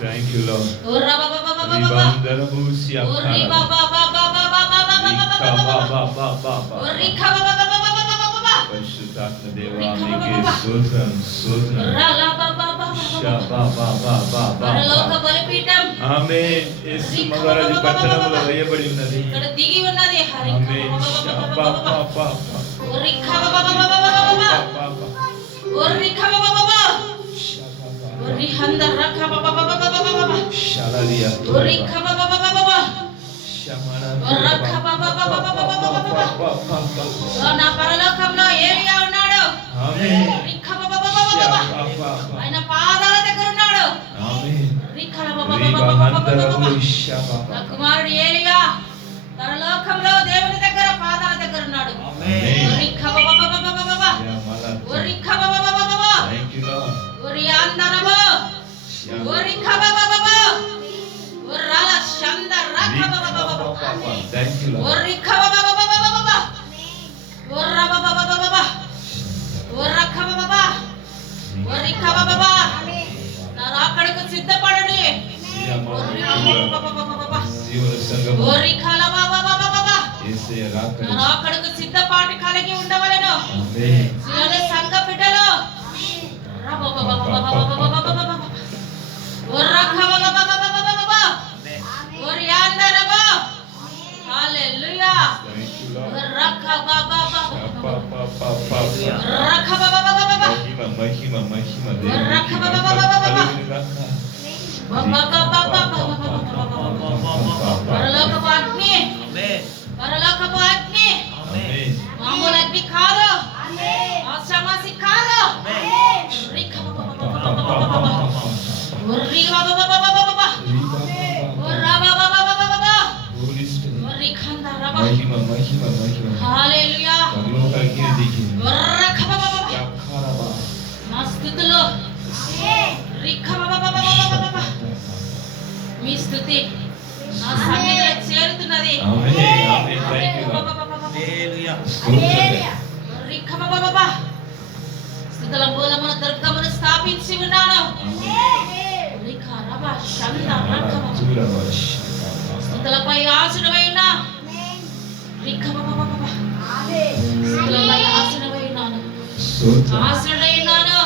Thank you, Lord. పరిశుద్ధాత్మ దేవా నీకే స్తోత్రం స్తోత్రం. పరలోక బలిపీఠం ఆమేన్. యేసు మగరాజు పట్టణంలో వేయబడి ఉన్నది. ఇక్కడ దిగి ఉన్నది. ఆమేన్. నా పరలోకంలో ఏలియా ఉన్నాడు. ఆయన పాదాల దగ్గర ఉన్నాడు. నా కుమారుడు ఏలియా పరలోకంలో దేవుని దగ్గర పాదాల దగ్గర ఉన్నాడు. అక్కడికి సిద్ధపడండి. అక్కడికి సిద్ధపాటు కలిగి ఉండవలను. సంఘ బిడ్డలు మహిమ పరలోకపు అగ్ని, పరలోకపు అగ్ని మామూలు అగ్ని కాదు, ఆశ్రమాసి కాదు. నా స్థుతిలో మీ స్థుతి నా సన్నిధిలో చేరుతున్నది. స్థుతుల మూలమును దుర్గమును స్థాపించి ఉన్నాను. స్థుతులపై ఆశుడవై ఉన్నా. స్థుతులపై ఆశుడవై ఉన్నాను. ఆశుడై ఉన్నాను.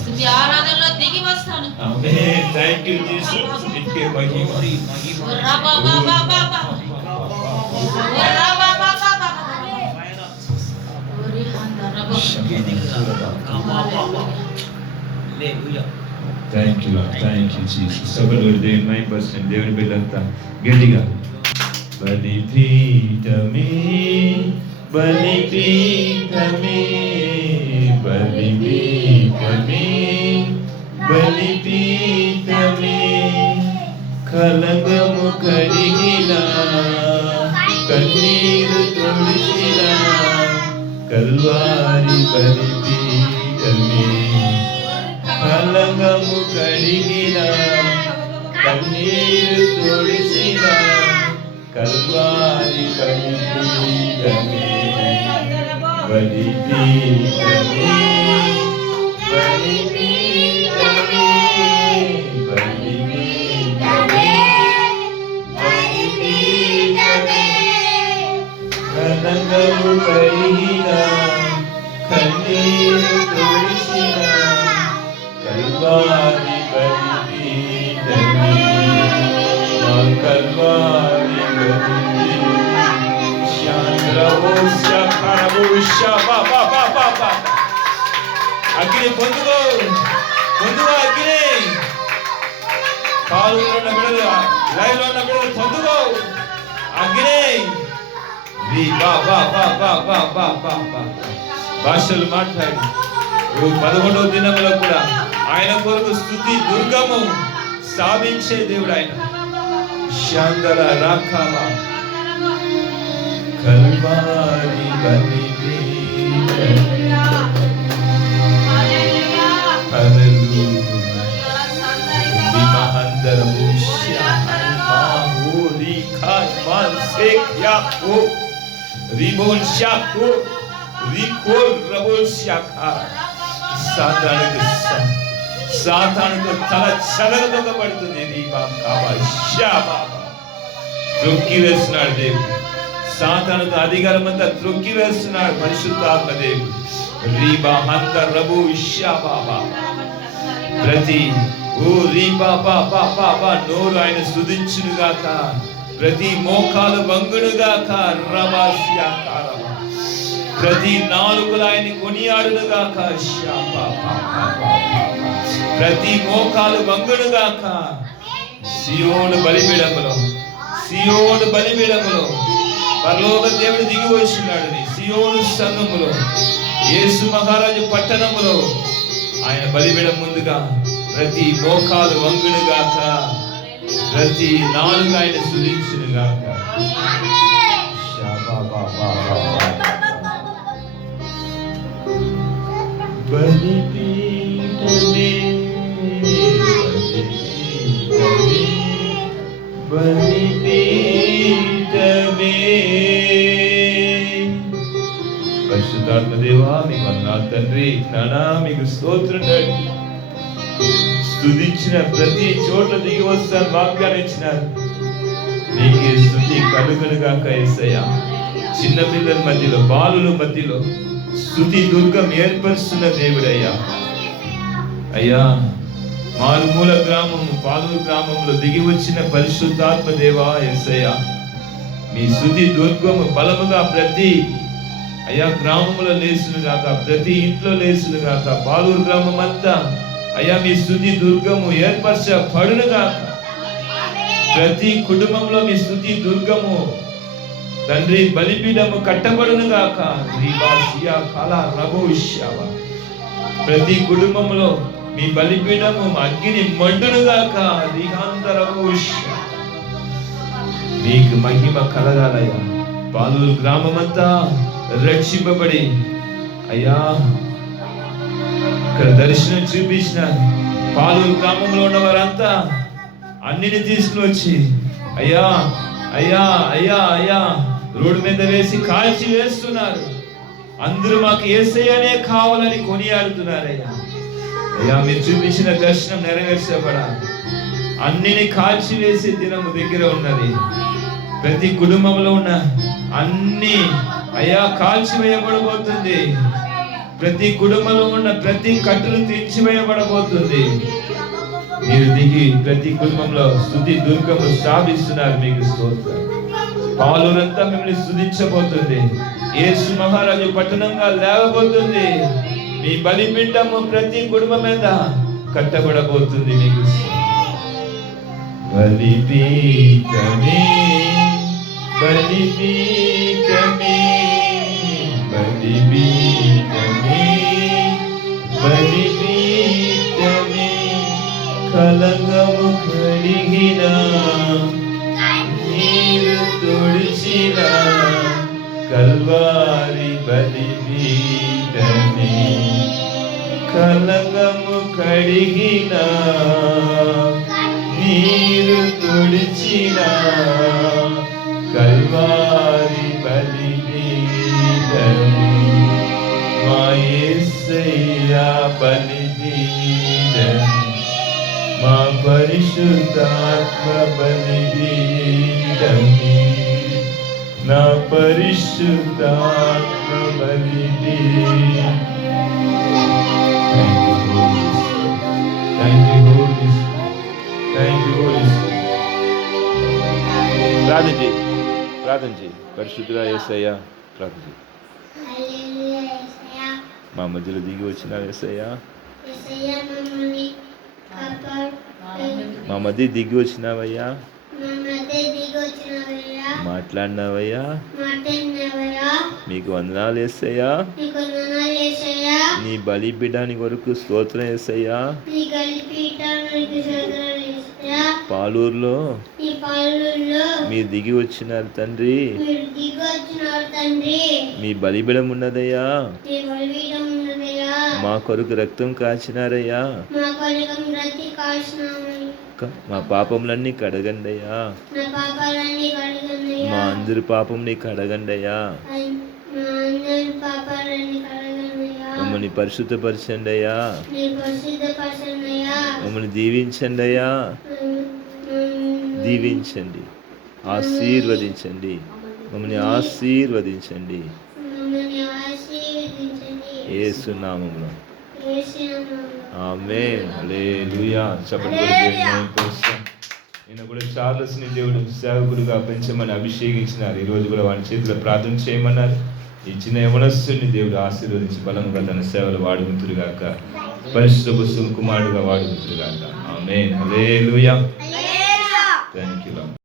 స్తుతి ఆరాధనలో దిగి వస్తాను. Thank you, Lord. Thank you, Jesus. సభలో దేవుని మహిమపరచండి. దేవుని బిడ్డలంతా గట్టిగా బలిపీఠమే బలిపీఠమే బలిపీఠమే బలిపీఠమే కలగము కడిగిన కన్నీరు తుడిచిన కల్వారి బలిపీఠమే కలగము కడిగిన కన్నీరు తుడిచిన కల్వారి బలిపీఠమే బలిపీఠమే బలిపీఠమే బలిపీఠమే బలిపీఠమే కలగము కడిగిన కన్నీరు తుడిచిన కల్వారి బలిపీఠమే కల్వారి అగ్ని పొందుకో పొందుకో అగ్ని కాలు ఉన్న బిడ్డలు లైవ్లో ఉన్న బిడ్డలు పొందుకో అగ్ని భాషలు మాట్లాడి 11వ దినంలో కూడా ఆయన కొరకు స్తుతి దుర్గము స్థాపించే దేవుడు ఆయన. శాంతర రాఖాల కల్వారి బలిపీఠమే. హల్లెలూయా. విమహందరము శాహల్మాహూరి ఖాన్ సేక్యాకో రిబోల్ షాకో రికోల్ రబోల్ షాకా. సాతానుకు తల చెదరగొట్టబడుతుంది. త్రొక్కి వేస్తున్నాడు దేవుడు. సాతానుకు అధికారం అంతా త్రొక్కి వేస్తున్నాడు పరిశుద్ధాత్మ దేవుడు. రీబా హంత రబు షాబాబా. ప్రతి ఓ రీబా బాబా బాబా నోరు ఆయన స్తుతించును గాక, ప్రతి మోకాలు వంగును గాక. రబాసియా కారమ. ప్రతి నాలుగులు ఆయన కొనియాడును గాక. ప్రతి మోకాలు వంగును గాక. సియోను బలిపీఠములో, సియోను బలిపీఠములో పరలోక దేవుడు దిగి వచ్చినాడు. సియోను సంఘములో, యేసు మహారాజు పట్టణములో ఆయన బలిపీఠం ముందుగా ప్రతి మోకాలు వంగును గాక, ప్రతి నాలుగు ఆయన స్తుతించును గాక. బలిపీఠమే బలిపీఠమే. పరిశుద్ధాత్మ దేవా మీకు వందనాలు తండ్రి. నానా మీకు స్తోత్రం. స్తుతించిన ప్రతి చోట్ల దిగి వస్తాను వాగ్దానం ఇచ్చినారు. నీకే స్తుతి కలుగును గాక యేసయ్యా. చిన్న పిల్లల మధ్యలో, బాలుల మధ్యలో స్తుతి దుర్గం ఏర్పరుస్తున్న దేవుడయ్యా. అయ్యా మారుమూల గ్రామము పాలూరు గ్రామంలో దిగి వచ్చిన పరిశుద్ధాత్మ దేవా యేసయ్యా, మీ స్తుతి దుర్గము బలముగా ప్రతి అయ్యా గ్రామంలో లేసును గాక, ప్రతి ఇంట్లో లేసును గాక. పాలూరు గ్రామం అంతా అయ్యా మీ స్తుతి దుర్గము ఏర్పరచబడును గాక. ప్రతి కుటుంబంలో మీ స్తుతి దుర్గము తండ్రి బలిపీఠము కట్టబడును గాక. ప్రతి కుటుంబంలో మీ బలిపీఠము అగ్ని మండును గాక. నీకు మహిమ కలగాలయ్యా. పాలూరు గ్రామమంతా రక్షింపబడి అయ్యా ఇక్కడ దర్శనం చూపించిన పాలూరు గ్రామంలో ఉన్న వారంతా అన్నిని తీసుకుని వచ్చి అయ్యా అయ్యా అయ్యా అయ్యా రోడ్డు మీద వేసి కాల్చి వేస్తున్నారు. అందరూ మాకు యేసయ్యనే కావాలని కొనియాడుతున్నారయ్యా. అయ్యా మీరు చూపించిన దర్శనం నెరవేర్చబడాలి. అన్నిని కాల్చి వేసే దినము దగ్గర ఉన్నది. ప్రతి కుటుంబంలో ఉన్న అన్ని అయ్యా కాల్చి వేయబడబోతుంది. ప్రతి కుటుంబంలో ఉన్న ప్రతి కట్టులు తీర్చివేయబడబోతుంది. మీరు దిగి ప్రతి కుటుంబంలో స్తుతి దుర్గము స్థాపిస్తున్నారు. మీకు స్తోత్రం. పాలూరంతా మిమ్మల్ని స్తుతించబోతుంది. యేసు మహారాజు పట్టణంగా లేవబోతుంది. మీ బలిపీఠము ప్రతి కుటుంబం మీద కట్టబడబోతుంది. మీకు బలిపీఠమే బలిపీఠమే బలిపీఠమే బలిపీఠమే కలంగము కడిగిన నీరు తుడిచిన కల్వారి బలిపీఠమే కలంగము కడిగిన నీరు తుడిచిన కల్వారి బలిపీఠమే మా యేసయ్యా బలిపీఠమే మా పరిశుద్ధాత్మ బలిపీఠమే నా పరిశుద్ధాత్మ బలిపీఠమే. Thank you, Holy Spirit. Thank you, Holy Spirit. ప్రార్థన చేయి, ప్రార్థన చేయి. పరిశుద్ధుడా యేసయ్యా ప్రార్థన చేయి. మా మధ్యలో దిగి వచ్చిన యేసయ్యా, మా మధ్య దిగి వచ్చినావయ్యా, మాట్లాడినావయ్యా, మీకు వందనాలు యేసయ్యా. నీ బలిపీఠాని కొరకు స్తోత్రం యేసయ్యా. నీ బలిపీఠానికి స్తోత్రాలు యేసయ్యా. పాలూరులో ఈ పాలనలో మీరు దిగి వచ్చినారు తండ్రి. మీరు దిగి వచ్చినారు తండ్రి. మీ బలిబిడం ఉన్నదయ్యా. నీ బలిపీఠం ఉన్నదయ్యా. మా కొరకు రక్తం కాచినారయ్యా. మా కొరకు రక్తి కాల్చినామని మా పాపములన్నీ కడగండయ్యా. నా పాపాలన్నీ కడగండియా. మా అందరి పాపం నీకు కడగండయ్యా. మా అందరి పాపాలన్నీ కడగండియా. మమ్మల్ని పరిశుద్ధపరచండి అయ్యా. నీ పరిశుద్ధపరచండియా. మమ్మల్ని దీవించండి అయ్యా. దీవించండి, ఆశీర్వదించండి, మమ్మల్ని ఆశీర్వదించండి. మమ్మల్ని ఆశీర్వదించండి. యేసు నామములో యేసు నామములో. ఆమేన్. హల్లెలూయా. చప్పట్లు కొట్టి దేవుని మహిమపరుస్తాం. నిన్న కూడా చార్లెస్ ని దేవుడు సేవకుడిగా పెంచమని అభిషేకించినారు. ఈ రోజు కూడా వాడి చేతిలో ప్రార్థన చేయమన్నారు. ఈ చిన్న యవనస్తుని దేవుడు ఆశీర్వదించి బలముగా తన సేవలు వాడుకుంటురుగాక. పరిశుద్ధ పుస్తకం కుమారుడుగా వాడుకుంటురుగాక. ఆమేన్. హల్లెలూయా. థాంక్యూ.